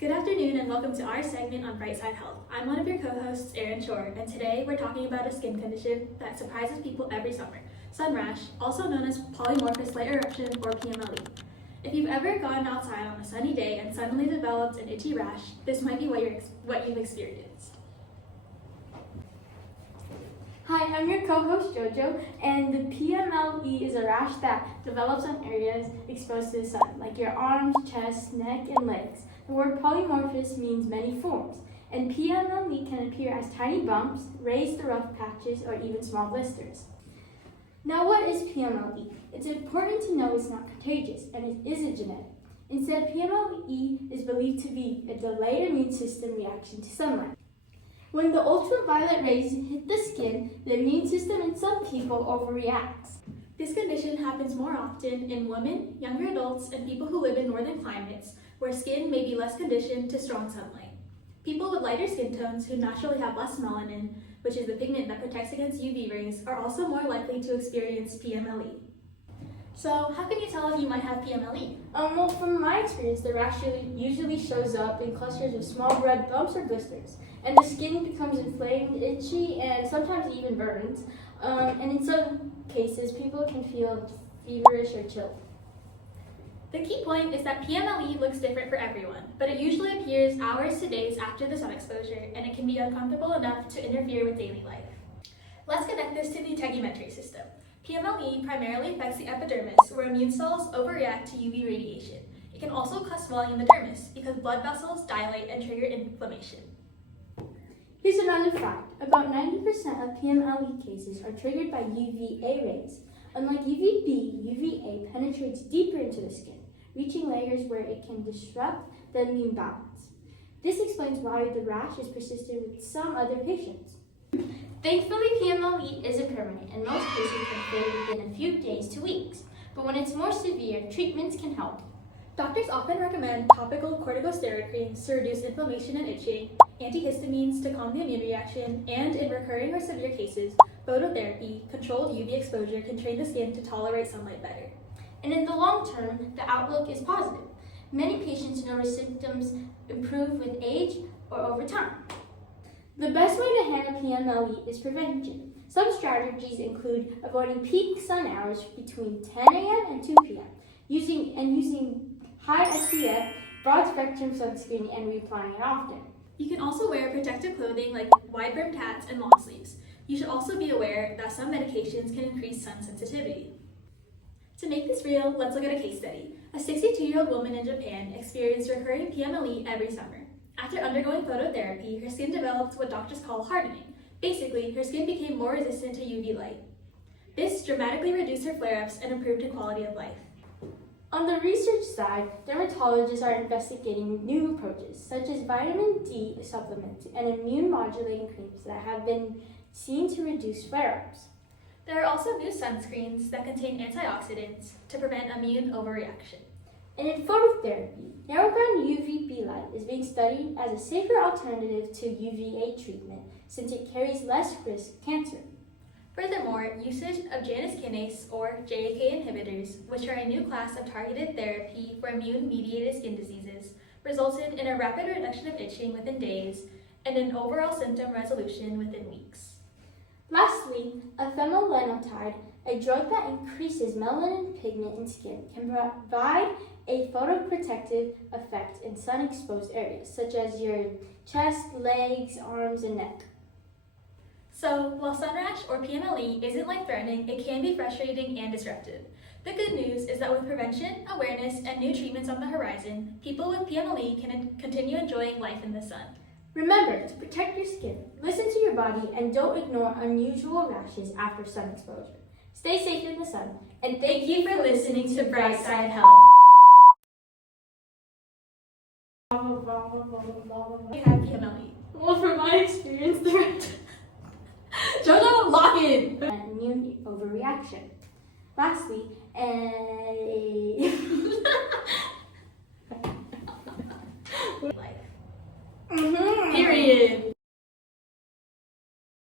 Good afternoon and welcome to our segment on Brightside Health. I'm one of your co-hosts, Erin, Chhor, and today we're talking about a skin condition that surprises people every summer, sun rash, also known as Polymorphous light eruption or PMLE. If you've ever gone outside on a sunny day and suddenly developed an itchy rash, this might be what you've experienced. Hi, I'm your co-host Jojo, and the PMLE is a rash that develops on areas exposed to the sun, like your arms, chest, neck, and legs. The word polymorphous means many forms, and PMLE can appear as tiny bumps, raised or rough patches, or even small blisters. Now, what is PMLE? It's important to know it's not contagious, and it isn't genetic. Instead, PMLE is believed to be a delayed immune system reaction to sunlight. When the ultraviolet rays hit the skin, the immune system in some people overreacts. This condition happens more often in women, younger adults, and people who live in northern climates where skin may be less conditioned to strong sunlight. People with lighter skin tones who naturally have less melanin, which is the pigment that protects against UV rays, are also more likely to experience PMLE. So, how can you tell if you might have PMLE? Well, from my experience, the rash usually shows up in clusters of small red bumps or blisters, and the skin becomes inflamed, itchy, and sometimes even burns. And in some cases, people can feel feverish or chilled. The key point is that PMLE looks different for everyone, but it usually appears hours to days after the sun exposure, and it can be uncomfortable enough to interfere with daily life. Let's connect this to the integumentary system. PMLE primarily affects the epidermis, where immune cells overreact to UV radiation. It can also cause swelling in the dermis because blood vessels dilate and trigger inflammation. Here's another fact. About 90% of PMLE cases are triggered by UVA rays. Unlike UVB, UVA penetrates deeper into the skin, reaching layers where it can disrupt the immune balance. This explains why the rash is persistent with some other patients. Thankfully, PMLE isn't permanent, and most cases can fade within a few days to weeks. But when it's more severe, treatments can help. Doctors often recommend topical corticosteroid creams to reduce inflammation and itching, antihistamines to calm the immune reaction, and in recurring or severe cases, phototherapy, controlled UV exposure can train the skin to tolerate sunlight better. And in the long term, the outlook is positive. Many patients notice symptoms improve with age or over time. The best way to handle PMLE is prevention. Some strategies include avoiding peak sun hours between 10 a.m. and 2 p.m., using high SPF, broad-spectrum sunscreen, and reapplying it often. You can also wear protective clothing like wide-brimmed hats and long sleeves. You should also be aware that some medications can increase sun sensitivity. To make this real, let's look at a case study. A 62-year-old woman in Japan experienced recurring PMLE every summer. After undergoing phototherapy, her skin developed what doctors call hardening. Basically, her skin became more resistant to UV light. This dramatically reduced her flare-ups and improved her quality of life. On the research side, dermatologists are investigating new approaches, such as vitamin D supplements and immune-modulating creams that have been seen to reduce flare-ups. There are also new sunscreens that contain antioxidants to prevent immune overreaction. And in phototherapy, narrowband UVB light is being studied as a safer alternative to UVA treatment since it carries less risk of cancer. Furthermore, usage of Janus kinase or JAK inhibitors, which are a new class of targeted therapy for immune-mediated skin diseases, resulted in a rapid reduction of itching within days and an overall symptom resolution within weeks. Lastly, ephemelanotide, a drug that increases melanin pigment in skin, can provide a photoprotective effect in sun-exposed areas, such as your chest, legs, arms, and neck. So, while sun rash or PMLE isn't life-threatening, it can be frustrating and disruptive. The good news is that with prevention, awareness, and new treatments on the horizon, people with PMLE can continue enjoying life in the sun. Remember to protect your skin, listen to your body, and don't ignore unusual rashes after sun exposure. Stay safe in the sun, And thank you for listening to Brightside Health. You have PMLE. Well, from my experience, Jojo, lock in! Immune overreaction. Lastly, Life. Period.